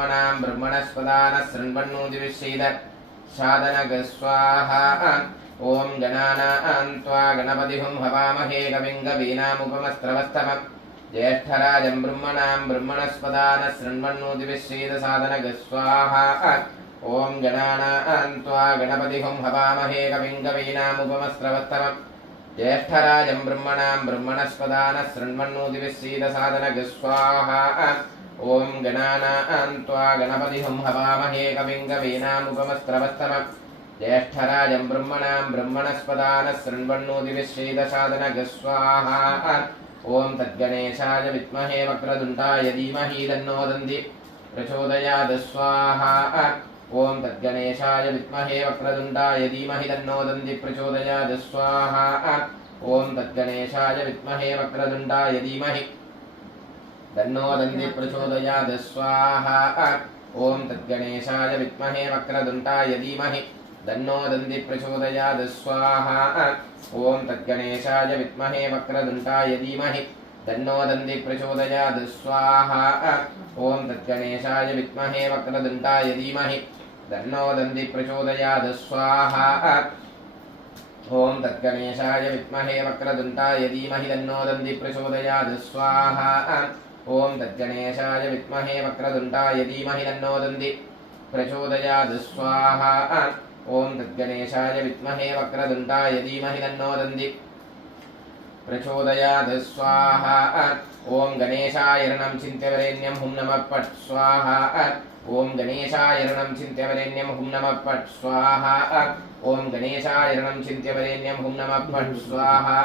ब्रह्मणां ब्रह्मणस्पदानः शृण्वन्नोतिविश्रीद साधनग स्वाहा ॐ गणानां त्वा गणपतिहुं हवामहे कविं कवीनामुपमस्त्रवस्तमम् ज्येष्ठराजं ब्रह्मणां ब्रह्मणस्पदानः शृण्वन्नोतिविश्रीद साधनग स्वाहा ॐ गणानां त्वा गणपतिहुं हवामहे कविं कवीनामुपमस्त्रवस्तमम् ज्येष्ठराजं ब्रह्मणां ब्रह्मणस्पदानः शृण्वन्नोतिविश्रीद साधनग स्वाहा ॐ गणानां त्वा गणपतिहुं हवामहे कविं कवीनामुपमस्त्रवस्तमम् ज्येष्ठराजं ब्रह्मणां ब्रह्मणस्पदानः शृण्वन्नोतिविश्रीद साधनग स्वाहा ॐ तद्गणेशाय विद्महे वक्रतुण्डाय धीमहि तन्नो दन्ति प्रचोदयात् स्वाहा ॐ तद्गणेशाय विद्महे वक्रतुण्डाय धीमहि तन्नो दन्ति प्रचोदयात् स्वाहा ॐ तद्गणेशाय विद्महे वक्रतुण्डाय धीमहि तन्नो दन्ति प्रचोदयात् स्वाहा ॐ तद्गणेशाय विद्महे वक्रतुण्डाय धीमहि तन्नो दन्ति प्रचोदयात् स्वाहा ॐ तद्गणेशाय विद्महे वक्रतुण्डाय धीमहि तन्नो दन्ति प्रचोदयात् स्वाहा ॐ तद्गणेशाय विद्महे वक्रतुण्डाय धीमहि तन्नो दन्ति प्रचोदयात् स्वाहा ॐ तद्गणेशाय विद्महे वक्रतुण्डाय धीमहि तन्नो दन्ति प्रचोदयात् स्वाहा ॐ तद्गणेशाय विद्महे वक्रतुण्डाय धीमहि तन्नो दन्ति प्रचोदयात् स्वाहा ॐ तद्गणेशाय विद्महे वक्रतुण्डाय धीमहि तन्नो दन्ति प्रचोदयात् स्वाहा ॐ गणेशाय ऋणं चिन्त्यवरेण्यं हुं नमः पट् स्वाहा ॐ गणेशाय ऋणं चिन्त्यवरेण्यं हुं नमः पट् स्वाहा ॐ गणेशाय ऋणं चिन्त्यवरेण्यं हुं नमः पट् स्वाहा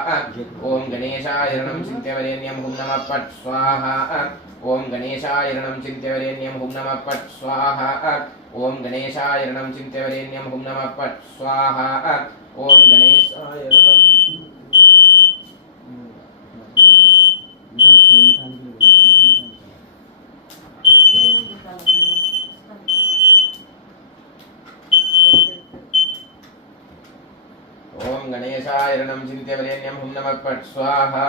ॐ गणेशाय ऋणं चिन्त्यवरेण्यं हुं नमः पट् स्वाहा ॐ गणेशाय ऋणं चिन्त्यवरेण्यं हुं नमः पट् स्वाहा ॐ गणेशाय ऋणं चिन्त्यवरेण्यं हुं नमः पट् स्वाहा ॐ गणेशाय ऋणं ॐ गणेशाय ऋणं चिन्त्यवरेण्यं हुं नमः पट् स्वाहा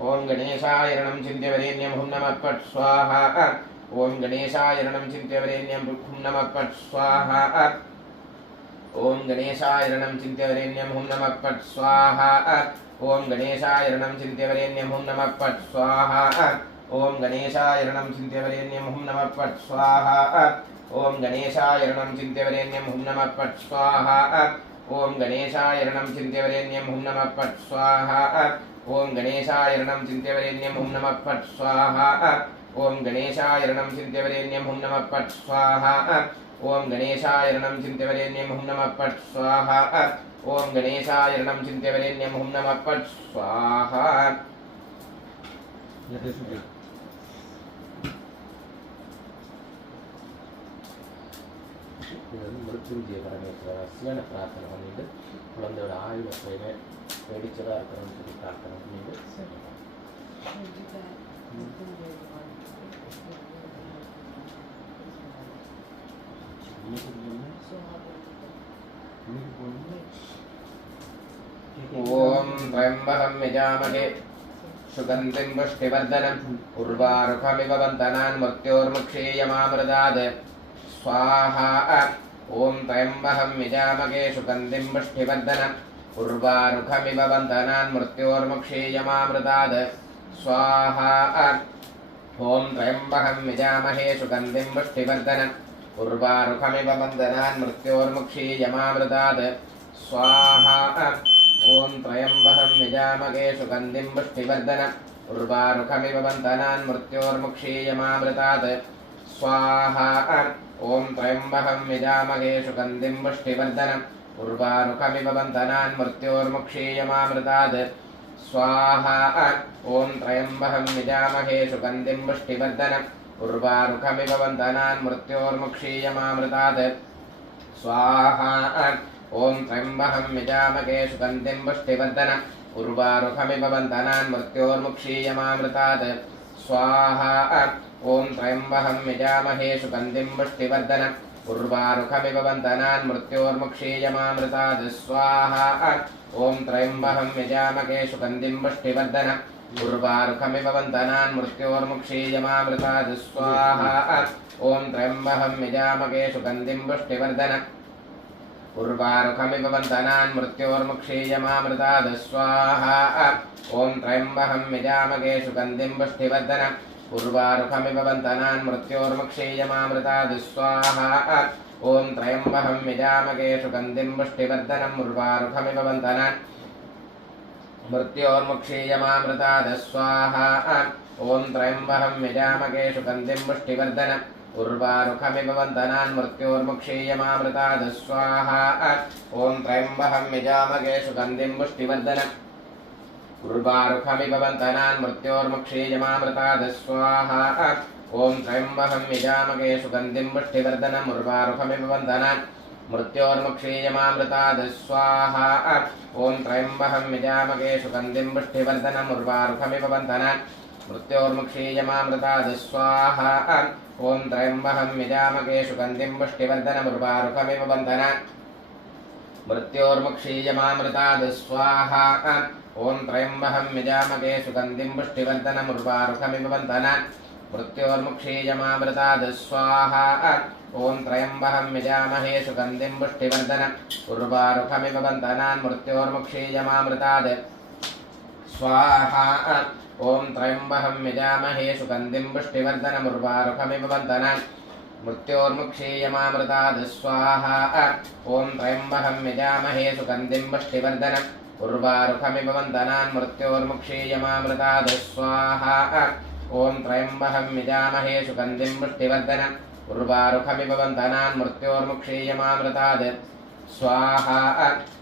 ॐ गणेशाय ऋणं चिन्त्यवरेण्यं हुं नमः पट् स्वाहा ॐ गणेशाय ऋणं चिन्त्यवरेण्यं हुं नमः पट् स्वाहा ॐ गणेशाय ऋणं चिन्त्यवरेण्यं हुं नमः पट् स्वाहा ॐ गणेशाय ऋणं चिन्त्यवरेण्यं हुं नमः पट् स्वाहा ॐ गणेशाय ऋणं चिन्त्यवरेण्यं हुं नमः पट् स्वाहा ॐ गणेशाय ऋणं चिन्त्यवरेण्यं हुं नमः पट् स्वाहा ॐ गणेशाय ऋणं चिन्त्यवरेण्यं हुं नमः पट् स्वाहा ॐ गणेशाय ऋणं चिन्त्यवरेण्यं हुं नमः पट् स्वाहा ॐ गणेशाय ऋणं चिन्त्यवरेण्यं हुं नमः पट् स्वाहा ॐ गणेशाय ऋणं चिन्त्यवरेण्यं हुं नमः पट् स्वाहा ॐ गणेशाय ऋणं चिन्त्यवरेण्यं हुं नमः पट् स्वाहा मृत्युंजय परमेश्वर प्रार्थना பண்ணிட்டு குழந்தையோட ஆயுள் எப்பயுமே வெடிச்சதா இருக்கணும்னு சொல்லி பிரார்த்தனை பண்ணிட்டு ओम त्र्यंबकं यजामहे सुगन्धिं पुष्टिवर्धनम् उर्वारुकमिव बन्धनान् मृत्योर्मुक्षीयमामृतात् स्वाहा ओम त्र्यंबकं यजामहे सुगन्धिं पुष्टिवर्धनम् उर्वारुकमिव बन्धनान् मृत्योर्मुक्षीयमामृतात् स्वाहा ओम त्र्यंबकं यजामहे सुगन्धिं पुष्टिवर्धनम् उर्वारुकमिव बन्धनान् मृत्योर्मुक्षीयमामृतात् स्वाहा ओम त्र्यंबकं यजामहे सुगन्धिं पुष्टिवर्धनम् उर्वारुकमिव बन्धनान् मृत्योर्मुक्षीयमामृतात् स्वाहा ओम त्र्यंबकं यजामहे सुगन्धिं पुष्टिवर्धनम् उर्वारुकमिव बन्धनान् मृत्योर्मुक्षीयमामृतात् स्वाहा ओम त्र्यंबकं यजामहे सुगन्धिं पुष्टिवर्धनम् उर्वारुकमिव बन्धनान् मृत्योर्मुक्षीयमामृतात् स्वाहा ओम त्र्यंबकं यजामहे सुगन्धिं पुष्टिवर्धनम् उर्वारुकमिव बन्धनान् मृत्योर्मुक्षीयमामृतात् स्वाहा ओम त्र्यंबकं यजामहे सुगन्धिं पुष्टिवर्धनम् उर्वारुकमिव बन्धनान् मृत्योर्मुक्षीयमामृतात् स्वाहा ओम त्र्यंबकं यजामहे सुगन्धिं पुष्टिवर्धनम् उर्वारुकमिव वन्दनान् मृत्योर्मुक्षीयमामृतात् स्वाहा ॐ त्र्यम्बकं यजामहे सुगन्धिं पुष्टिवर्धनम् उर्वारुकमिव वन्दनान् मृत्योर्मुक्षीयमामृतात् स्वाहा ॐ त्र्यम्बकं यजामहे सुगन्धिं पुष्टिवर्धनम् उर्वारुकमिव वन्दनान् मृत्योर्मुक्षीयमामृतात् स्वाहा ॐ त्र्यम्बकं यजामहे सुगन्धिं पुष्टिवर्धनम् उर्वारुकमिव वन्दनान् मृत्योर्मुक्षीयमामृतात् स्वाहा ॐ त्र्यम्बकं यजामहे सुगन्धिं पुष्टिवर्धनम् उर्वारुकमिव वन्दनान् मृत्योर्मुक्षीयमामृतात् स्वाहा ॐ त्र्यम्बकं यजामहे सुगन्धिं पुष्टिवर्धनम् उर्वारुकमिव वन्दनान् मृत्योर्मुक्षीयमामृतात् स्वाहा ॐ त्र्यम्बकं यजामहे सुगन्धिं पुष्टिवर्धनम् उर्वारुकमिव वन्दनान् मृत्योर्मुक्षीयमामृतात् स्वाहा ॐ त्र्यम्बकं यजामहे सुगन्धिं पुष्टिवर्धनम् उर्वारुकमिव वन्दनान् मृत्योर्मुक्षीयमामृतात् स्वाहा ॐ त्र्यम्बकं यजामहे सुगन्धिं पुष्टिवर्धनम् उर्वारुकमिव वन्दनान् मृत्योर्मुक्षीयमामृतात् स्वाहा ॐ त्र्यम्बकं यजामहे सुगन्धिं पुष्टिवर्धनम् उर्वारुकमिव वन्दनान् मृत्योर्मुक्षीयमामृतात् स्वाहा ॐ त्र्यम्बकं यजामहे सुगन्धिं पुष्टिवर्धनम् उर्वारुकमिव वन्दनान् मृत्योर्मुक्षीयमामृतात् स्वाहा ॐ त्र्यम्बकं यजामहे सुगन्धिं पुष्टिवर्धनम् उर्वारुकमिव वन्दनान् मृत्योर्मुक्षीयमामृतात् स्वाहा ॐ त्र्यम्बकं यजामहे सुगन्धिं पुष्टिवर्धनम् उर्वारुकमिव वन्दनान् मृत्योर्मुक्षीयमामृतात् स्वाहा ॐ त्र्यम्बकं यजामहे सुगन्धिं पुष्टिवर्धनम् उर्वारुकमिव वन्दनान् मृत्योर्मुक्षीयमामृतात् स्वाहा